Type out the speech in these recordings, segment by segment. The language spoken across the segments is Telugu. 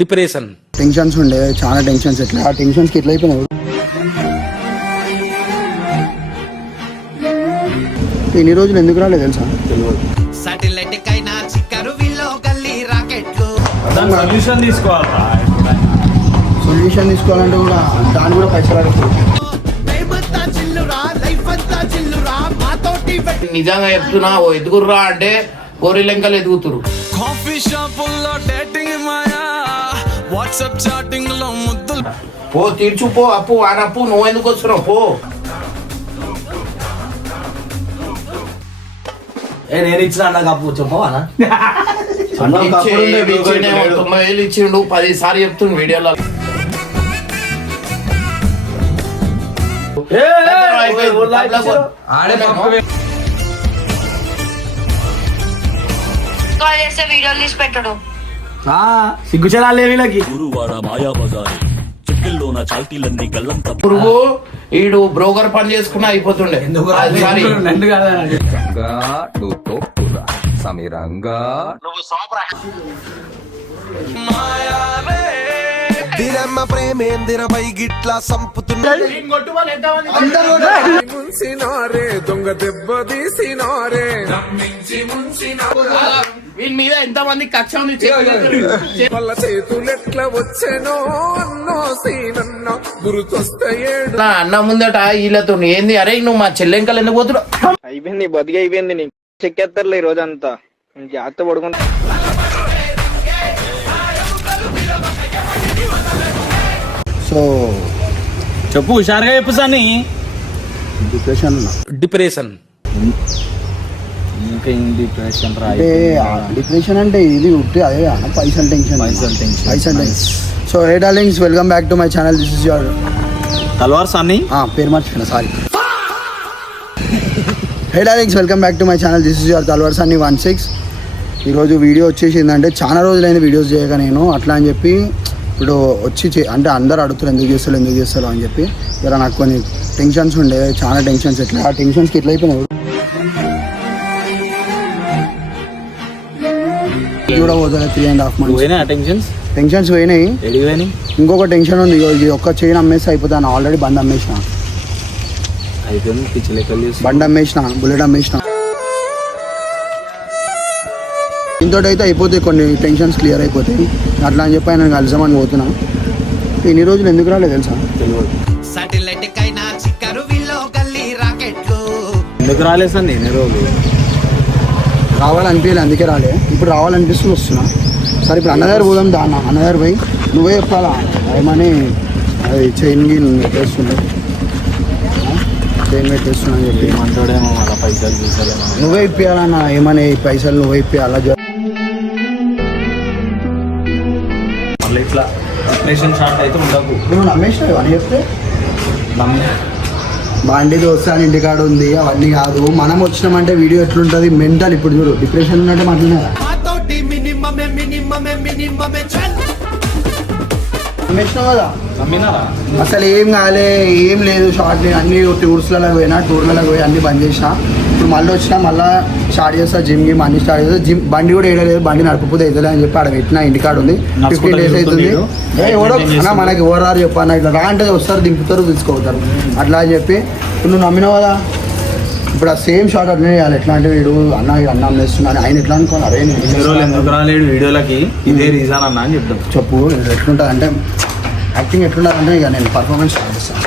డిప్రెషన్ టెన్షన్స్ ఉండే, చాలా టెన్షన్స్. ఎట్లా ఆ టెన్షన్స్ కి ఎట్లా అయిపోయినావు? ఇన్ని రోజులు ఎందుకు రాలేదు తెలుసా? సొల్యూషన్ తీసుకోవాలంటే కూడా దాని కూడా పైసలు అడుగుతుంది. నిజంగా చెప్తున్నా, ఓ ఎదుగుర్రా అంటే గోరి లెంకలు ఎదుగుతురు. కాఫీ షాపుల్లో డేటింగ్ మాయా, వాట్సాప్ చాటింగ్ లో ముద్దులు. పో తీర్చు పో, అప్పు ఆనప్పు, నువ్వు ఎందుకు వస్తున్నావు? పో. నేను ఇచ్చిన నాకు అప్పు చెప్పవానా? 90,000 ఇచ్చిండు, 10 సార్లు చెప్తుండు వీడియోలో. సిగ్గుచరాలే వీళ్ళకి. పురుగు ఈడు బ్రోకర్ పని చేసుకున్నా అయిపోతుండే. ప్రేమేందిర పై గిట్లా సంపుతున్నారే, దొంగ దెబ్బ తీసినారే. వీని మీద ఎంతమంది కక్ష ఉంది. వాళ్ళ చేతులెట్లా వచ్చానో అన్నో సీనన్న గుర్తొస్తాయేడు. అన్న ముందట వీళ్ళతో ఏంది? అరే నువ్వు మా చెల్లెంకలు ఎందుకు పోతున్నావు? అయిపోయింది, బతికి అయిపోయింది. నీకు చెక్కేస్తారులే ఈ రోజంతా. జాగ్రత్త పడుకుంటా. సో చెప్పు, హుషారుగా చెప్పు సాని. డిప్రెషన్ డిప్రెషన్ అంటే ఇది ఉట్టి అదే పైసలు tension. So hey darlings, welcome back to my channel. This is your Talwar Sunny. పేరు మర్చిపోయినా, sorry. Hey darlings, welcome back to my channel. This is your Talwar Sunny 16. ఈరోజు వీడియో వచ్చేసి ఏంటంటే, చాలా రోజులైన వీడియోస్ చేయక నేను అట్లా అని చెప్పి ఇప్పుడు వచ్చి అంటే అందరు అడుగుతారు ఎందుకు చేస్తారు అని చెప్పి. ఇలా నాకు కొన్ని టెన్షన్స్ ఉండే, చాలా టెన్షన్స్. ఎట్లా ఆ టెన్షన్స్కి ఎట్లా అయిపోయినావు కూడా పోతుంది. 3.5 months టెన్షన్స్ పోయినాయి. ఇంకొక టెన్షన్ ఉంది, ఇది ఒక్క చైన్ అమ్మేసి అయిపోతాను. ఆల్రెడీ బండి అమ్మేసిన, బండి అమ్మేసిన, బుల్లెట్ అమ్మేసిన. దీంతో అయితే అయిపోతాయి, కొన్ని టెన్షన్స్ క్లియర్ అయిపోతాయి. అట్లా అని చెప్పి నేను కలిసామని పోతున్నా. ఇన్ని రోజులు ఎందుకు రాలేదు తెలుసా? ఎందుకు రాలేదు సార్? ఎన్ని రోజులు రావాలనిపించలే, అందుకే రాలే. ఇప్పుడు రావాలనిపిస్తుంది, వస్తున్నా. సరే ఇప్పుడు అన్నగారు పోదాం. అన్నగారు పోయి నువ్వే చెప్పాలా ఏమని, అది చైన్ పెట్టేస్తుండే, చైన్ పెట్టేస్తున్నా అని చెప్పి ఏమంటాడేమో. మళ్ళీ పైసలు తీసుకోలేమో. నువ్వే ఇప్పియాలన్నా, ఏమని పైసలు నువ్వే ఇప్పియాలా. మళ్ళీ ఇట్లా డిప్రెషన్ షార్ట్ అయితే ఉండకు. నువ్వు నమ్మేసినావు అని చెప్తే బండి దోశ అని ఇంటికాడ ఉంది అవన్నీ కాదు. మనం వచ్చినామంటే వీడియో ఎట్లుంటుంది మెంటల్. ఇప్పుడు చూడు, డిప్రెషన్ ఉన్నట్టే మాట్లాడినా. అసలు ఏం కాలే, ఏం లేదు. షార్ట్ అన్ని టూర్స్లలో పోయి అన్ని బంద్ చేసిన. ఇప్పుడు మళ్ళీ వచ్చినా, మళ్ళీ స్టార్ట్ చేస్తా. జిమ్ అన్ని స్టార్ట్ చేస్తా. జిమ్ బండి కూడా వేయలేదు, బండి నడపపోతే అవుతుంది అని చెప్పి ఆడ పెట్టిన. ఇంటికాడ ఉంది, 15 days అవుతుంది. ఎవడో అన్నా మనకి ఎవరారు చెప్పన్నా, ఇట్లా రా అంటే వస్తారు, దింపుతారు, తీసుకోతారు అట్లా అని చెప్పి. ఇప్పుడు నువ్వు నమ్మినావు కదా. ఇప్పుడు ఆ సేమ్ షార్ట్ అట్లనే చేయాలి. ఎట్లా అంటే వీడు అన్నం వేస్తున్నాను, ఆయన ఎట్లా అనుకోవాలి. అరే ఎందుకు రాలేడు వీడియోలకి, ఇదే రీజన్ అన్నా అని చెప్తాం. చెప్పు ఎట్లుంటుంది అంటే, యాక్టింగ్ ఎట్లుంటుందంటే ఇక నేను పర్ఫార్మెన్స్ స్టార్ట్ చేస్తాను.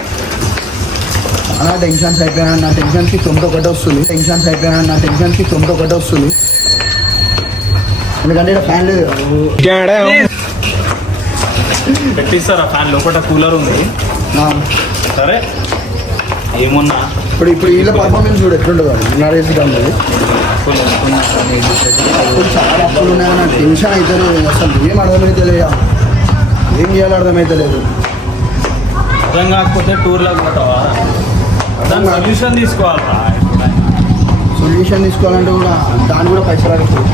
చాలా టెన్షన్స్ అయిపోయినా, నా టెన్షన్కి తొమ్మిది ఒకటి వస్తుంది. ఎందుకంటే ఇక్కడ ఫ్యాన్ లేదు. పెట్టిస్తారా ఫ్యాన్? లోపల కూలర్ ఉంది. సరే ఏమున్నా ఇప్పుడు వీళ్ళ పర్ఫార్మెన్స్ చూడు ఎట్లుంటుంది. చాలా అప్పులు ఉన్నాయి. నాకు టెన్షన్ అవుతుంది. అసలు ఏం అర్థమైతే లేదు, ఏం చేయాలో అర్థమైతే లేదు. అర్థం కాకపోతే టూర్లోకి పోతావా? సొల్యూషన్ తీసుకోవాలంటే కూడా దాని కూడా పైసలు అడుగుతుంది.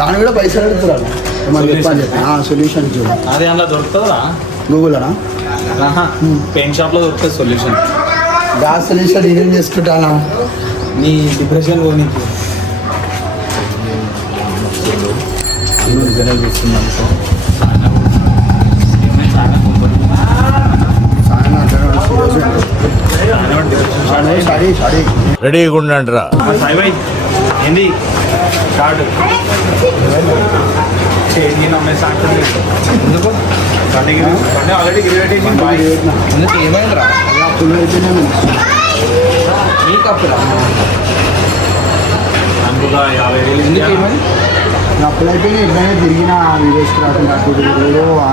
దాని కూడా పైసలు అడుగుతున్నారు. సొల్యూషన్ అది అందులో దొరుకుతుందా? గూగుల్నా? పెయింట్ షాప్లో దొరుకుతుంది సొల్యూషన్. గ్యాస్ సొల్యూషన్ ఏం చేసుకుంటానా? నీ డిప్రెషన్ పోనీకి మంచిగానే చూస్తున్నాం సార్. చాలా రెడీగా ఉండండిరా. సాయిబాయ్ ఏంది స్టార్ట్ చేంజ్ నమ్మే స్టార్ట్ ఎందుకు సండే ఆల్రెడీ గ్రేట్ వేసి బాయ్ ఎందుకు ఏమైందిరా అప్పులు అయిపోయినా మీకు అప్పుడా అందులో 50,000 ఎందుకు ఏమైంది అప్పులు అయిపోయినా ఎప్పుడైనా తిరిగిన వీడియోస్కి రాకుండా అప్పుడు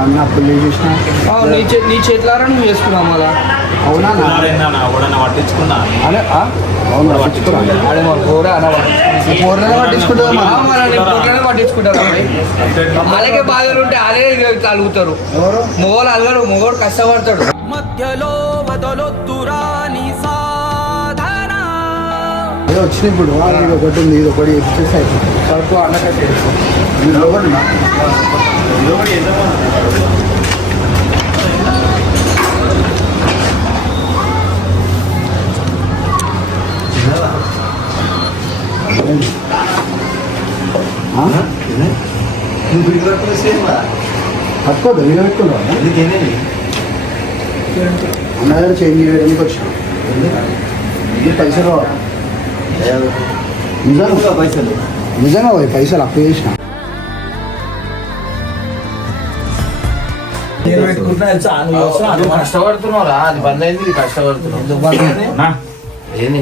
అన్న అప్పులు చేసిన నీ చేతులారా నువ్వు చేసుకున్నావు మళ్ళా అవునా ఎవడన్నా పట్టించుకున్నా అదే అవును పట్టించుకోరా అదే మా కూర అన్న పూర్ణంగా పట్టించుకుంటా పట్టించుకుంటారు అలాగే బాధలు ఉంటే అదే ఇట్లా అలుగుతారు ఎవరు మొగోళ్ళు అలగడు మొగోడు కష్టపడతాడు మధ్యలో వదలొద్దురా నీ సాధన. ఏదో వచ్చిన ఇప్పుడు ఇది ఒకటి ఉంది ఇది ఒకటి ఎక్సెస్ అయిపోతుంది సరుకు అన్నకట్టే మీరు లోపల పట్టుకోదు వీళ్ళు పెట్టుకుంటా అన్న దగ్గర చేంజ్ చేయడానికి వచ్చిన ఇది పైసలు రావాలి నిజంగా పైసలు నిజంగా పోయి పైసలు అప్పు చేసిన కష్టపడుతున్నావురా, అది బంద్ అయింది, ఇది కష్టపడుతున్నావు. ఎందుకు బంద్ అయింది? ఏంది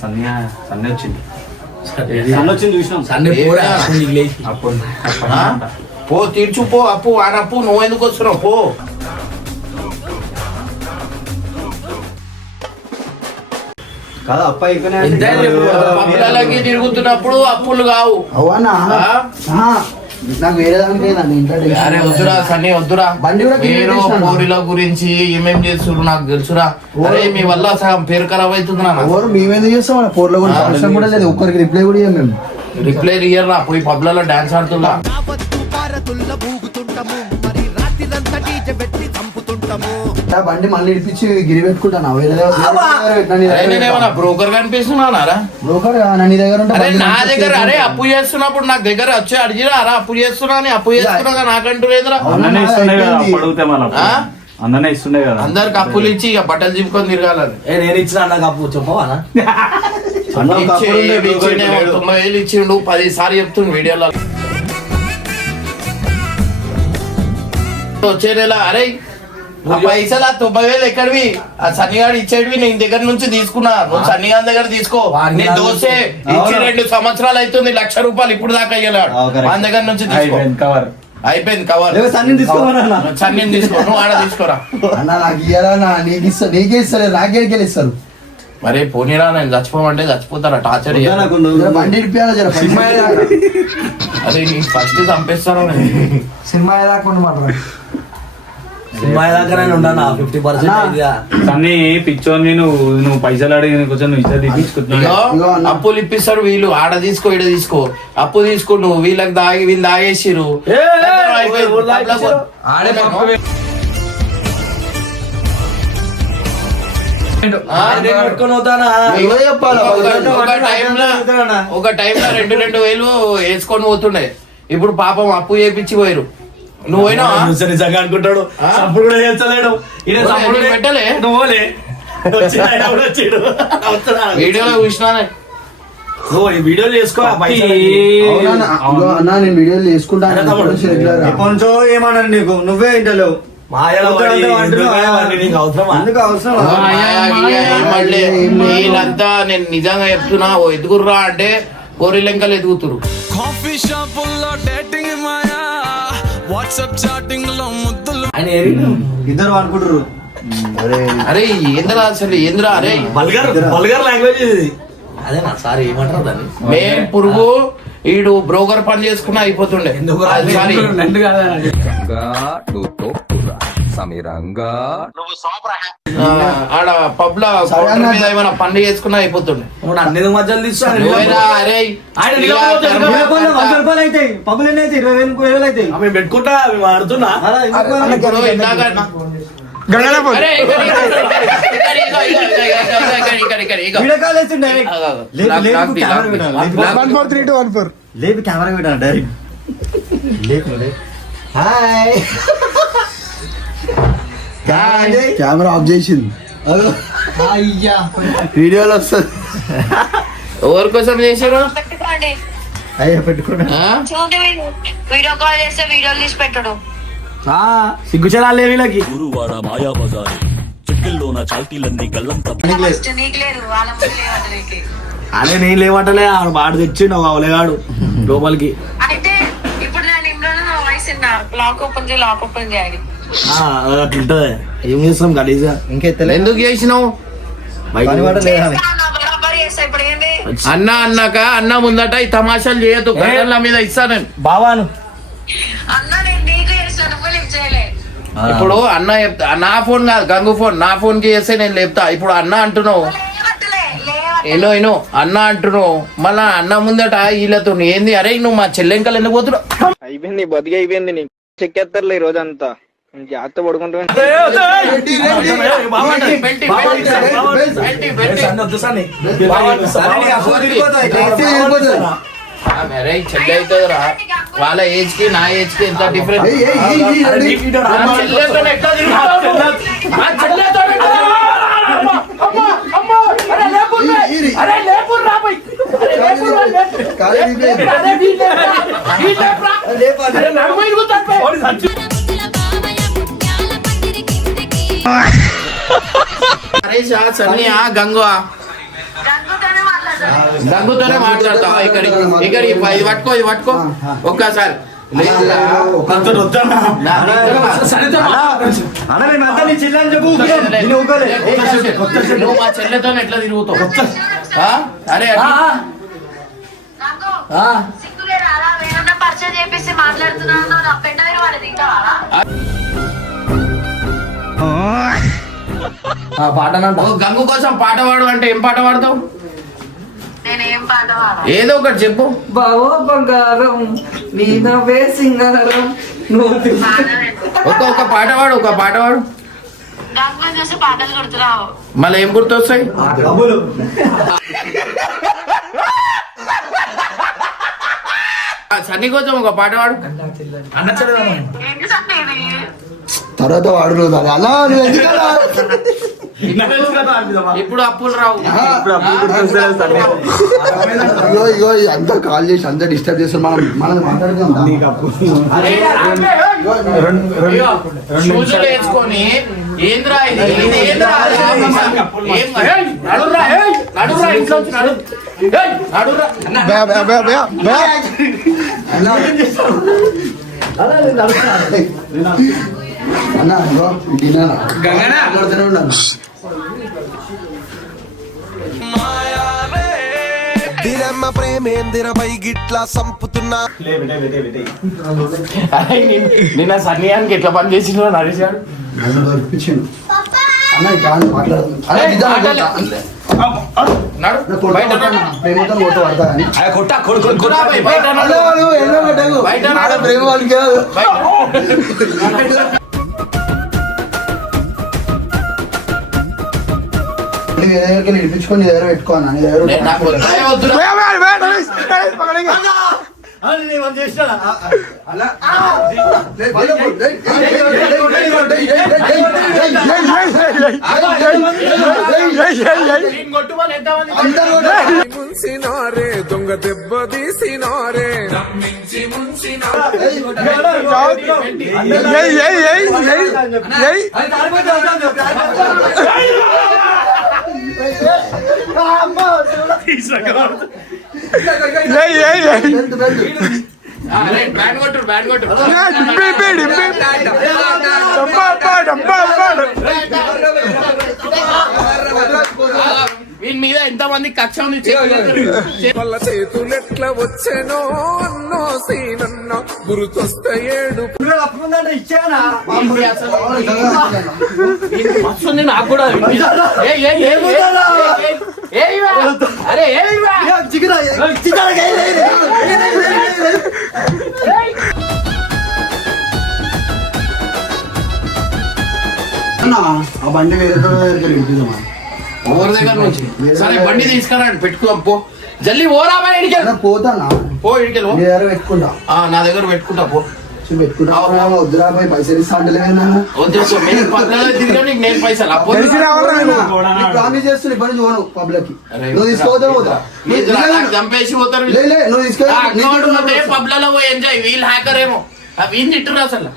సండే వచ్చింది చూసినాం అప్పుడు ఆ? పో తీర్చు పో అప్పు వానప్పు నువ్వు ఎందుకు వస్తున్నావు పో. పబ్బులకి తిరుగుతున్నప్పుడు అప్పులు కావు. అవునా నాకు వేరే దానికి లేదండి ఇంట్లో అరే వద్దురా సన్నీ వద్దురా. బండి కూడా మీరు పూరిల గురించి ఏమేం చేస్తున్నారు నాకు తెలుసురా. అరే మీ వల్ల సగం పేరు ఖరాబ్ అవుతుంది నాన్న. ఎవరు మేమేందుకు చేస్తాం మన పోర్లో కూడా అవసరం కూడా లేదు ఒక్కరికి రిప్లై కూడా ఇవ్వం మేము రిప్లై ఇయ్యరా పోయి పబ్లలో డాన్స్ ఆడుతున్నా. ఆ బండి మళ్ళీ ఇడిపించి గిరి పెట్టుకుంటాను వేరే నేనేమన్నా బ్రోకర్ కనిపిస్తున్నారా? బ్రోకర్ నీ దగ్గర ఉంటే అరే నా దగ్గర అరే అప్పు చేస్తున్నప్పుడు నాకు దగ్గర వచ్చి అడిగిరా అరా అప్పు చేస్తున్నా అని అప్పు చేస్తున్నా నాకంటూ లేదురా. అన్ననే ఇస్తుండే కదా అప్పుడు అడిగితే మనం అన్ననే ఇస్తుండే కదా అందరికి అప్పులు ఇచ్చి ఇక బట్టలు చింపుకొని తిరగాలని. నేను ఇచ్చిన అన్నకు అప్పు చెప్పవా 90,000 ఇచ్చిండు 10 సార్లు చెప్తుండు వీడియోలో. వచ్చే నెల అరే ఆ పైసలు 90,000 ఎక్కడివి? ఆ సన్నిగాడు ఇచ్చేటివి నేను దగ్గర నుంచి తీసుకున్నా. నువ్వు సన్నిగాడి దగ్గర తీసుకో. నీ దోసే ఇచ్చి 2 సంవత్సరాలు అవుతుంది, ₹1,00,000 ఇప్పుడు దాకా అయ్యలాడు. మన దగ్గర నుంచి తీసుకో. అయిపోయింది కవర్. సన్నీ తీసుకో, నువ్వు ఆడ తీసుకోరా. అన్న నాకు ఇయ్యాలా నీకు ఇస్తా నీకే ఇస్తారు నాకేడికి ఇస్తారు. మరి పోనీరా నేను చచ్చిపోమంటే చచ్చిపోతారా? టార్చర్ బండి ఇడిపియాలా జర అరే నీ ఫస్ట్ చంపేస్తారా? సినిమా దాకా సినిమా దగ్గర ఉన్నాను 50% అన్ని పిచ్చోని నువ్వు పైసలు అడిగి కొంచెం నువ్వు ఇద్దరు తీసుకుంటున్నావు. అప్పులు ఇప్పిస్తారు వీళ్ళు. ఆడ తీసుకో ఈడ తీసుకో. అప్పు తీసుకో నువ్వు వీళ్ళకి దాగి వీళ్ళు దాగేసిరు. ఒక టైంలో 2,000 వేసుకొని పోతుండే. ఇప్పుడు పాపం అప్పు చేపించి పోయారు. నువ్వు పోయినా నిజంగా అనుకుంటాడు అప్పుడు కూడా చేస్తలేడు పెట్టలే నువ్వులే వీడియోలో చూసినానే. వీడియోలు చేసుకో అన్న నేను వీడియోలు చేసుకుంటాను కొంచెం ఏమన్నాను నీకు నువ్వే ఇంటలేవు వీళ్ళంతా నేను నిజంగా చెప్తున్నా ఓ ఎదుగుర్రా అంటే గోరిలెంకలు ఎదుగుతురు. కాఫీ షాపుల్లో డేటింగ్ మాయా, వాట్సాప్ చాటింగ్ లో ముద్దులు. ఇద్దరు అనుకుంటారు అరే ఏంద్రా అసలు ఏంద్రా? అరే వల్గర్ లాంగ్వేజ్ ఇది. అదేనా సార్ ఏమంటారు దాన్ని? మేం పురుగు ఈడు బ్రోకర్ పని చేసుకున్నా అయిపోతుండే. ఆడ పబ్ లో మీద ఏమైనా పని చేసుకున్నా అయిపోతుండే. అన్ని మధ్యలో తీస్తాను పెట్టుకుంటా ఆడుతున్నా లేపి కెమెరా పెట్టాను డైరెక్ట్ హాయ్ కెమెరా ఆఫ్ చేసింది అయ్యా వీడియోలో వస్తుంది ఎవరి కోసం చేసారు పెట్టుకోండి అయ్యా పెట్టుకున్నా చూడండి వీడియో కాల్ చేస్తే వీడియోలు తీసి పెట్టడు సిగ్గుచరాలే వీళ్ళకి గురువాడ మాయా బజారు చెట్టుల్లోన చాల్తీలన్నీ గల్లంత ఫస్ట్ నీకు లేదు వాళ్ళ ముందు లేవంట నీకు. అదే నేను లేవటలే ఆడు బాడు తెచ్చిండు అవలేగాడు లోపలికి అయితే ఇప్పుడు నేను ఇమ్రాన్ నా వాయిస్ విన్నా లాక్ ఓపెన్ చేయాలి అట్లుంటది ఏం చేస్తాం గలీజా ఇంకెత్తలే ఎందుకు చేసినావు చేస్తా అన్న, బరాబర్ చేస్తా ఇప్పుడు ఏంది అన్న అన్నాక అన్న ముందట ఈ తమాషాలు చేయొద్దు గంటల మీద ఇస్తా నేను బావాను అన్న నేను నీకు చేస్తాను నువ్వు లిఫ్ట్ చేయలే ఇప్పుడు అన్న చెప్తా నా ఫోన్ కాదు గంగు ఫోన్ నా ఫోన్ కి చేస్తే నేను లేపుతా ఇప్పుడు అన్న అంటున్నావు లేవట్లే ఏనో అన్న అంటున్నావు మళ్ళా అన్న ముందట వీళ్ళతో ఏంది అరే నువ్వు మా చెల్లెంకలు ఎందుకు పోతున్నావు అయిపోయింది బతికి అయిపోయింది నీకు చెక్కేస్తారులే ఈ రోజంతా జాగ్రత్త పడుకుంటాం చెల్లె అవుతుందిరా వాళ్ళ ఏజ్ కి నా ఏజ్ కి ఎంత డిఫరెన్స్ చెల్లెతో ఎట్లా తిరుగుతావు? ఆ చెల్లెతో ఎట్లా అరే లేపు రా బై. అరే నడుము ఇరుగుతాడు. హరీష్ సన్నీ గంగు గంగుతోనే మాట్లాడతాను గంగుతోనే మాట్లాడతావా ఇక్కడి ఇది పట్టుకో ఒక్కసారి నువ్వు మా చెల్లెతో ఎట్లా తిరుగుతావు అరే గంగు సిగ్గులే రాదా వేరన్నా పరిచయం చేపిస్తే మాట్లాడుతున్నాను నా పెంట దగ్గర వాడు తింటావా గంగు కోసం పాట పాడు అంటే ఏం పాట పాడతావు నేనేం పాట పాడా ఏదో ఒకటి చెప్పు బావో బంగారం నీ నవ్వే సింగారం నువ్వు ఒక పాట పాడు గంగు చూసి పాటలు గుర్తురావు మళ్ళీ ఏం గుర్తొస్తాయి సన్నీ కోసం ఒక పాట పాడు ఏంటి సంటే ఇది తర్వాత వాడు రోజు అది అలా నువ్వు ఎందుకలా? ఇప్పుడు అప్పులు రావు ఇగో అంతా కాల్ చేసి అంతా డిస్టర్బ్ చేస్తారు మనం మాట్లాడుకుందాం షూజులు వేసుకొని ఏంద్రా ఇది ఏంద్రా నడురా ఇంట్లో వచ్చి నడురా అన్న ఇగో డిన్నర్ మాట్లాడుతూనే ఉన్నాను దిరమ్మ ప్రేమేందిరపై గిట్లా సంపుతున్నా నిన్న సన్నియానికి ఎట్లా పని చేసిందో నరేష్ గారు దొరికించిండు అన్న ఇట్లా మాట్లాడుతుంది ప్రేమతో ఓటు పడతా కానీ ప్రేమ వాళ్ళకి కాదు ఇప్పించుకొని నీ దగ్గర పెట్టుకోనా నీ దగ్గర ముంచినారే దొంగ దెబ్బ తీసినారే బ్యాన్ కొట్టు వీని మీద ఎంతమంది కక్ష ఉంది వాళ్ళ చేతులెట్లా వచ్చానో అన్నో సీనన్న గుర్తొస్తే ఏడు వస్తుంది నాకు కూడా అరే ఆ బండి వేరే దగ్గర విడిపిద్దామా ఎవరి దగ్గర నుంచి సరే బండి తీసుకురండి పెట్టుకోం పో జల్దీ పోరా బాయ్ ఇడికి అన్న పోతానా పో ఇడికి నీ దగ్గర పెట్టుకుంటా నా దగ్గర పెట్టుకుంటా పో పెట్టుకుంటా వద్దురా పోయి పైసలు ఇస్తా అంటలేదన్నా వద్దు మీరు పక్కన తిరిగా నీకు నేను పైసలు అప్పు ప్రామిస్ చేస్తున్నా ఇప్పటి నుంచి పోను పబ్లిక్ నువ్వు తీసుకోవద్దా పోతా చంపేసి పోతారు లే నువ్వు అకౌంట్ పబ్లలో పోయి ఎంజాయ్ వీళ్ళు హ్యాకర్ ఏమో వీళ్ళు తిట్టురు అసలు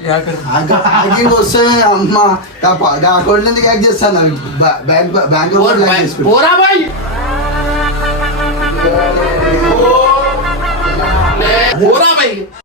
హ్యాకింగ్ వస్తే అమ్మ అకౌంట్ ఎందుకు హ్యాక్ చేస్తాను బ్యాంక్ పోరా బాయ్ పోరా బాయ్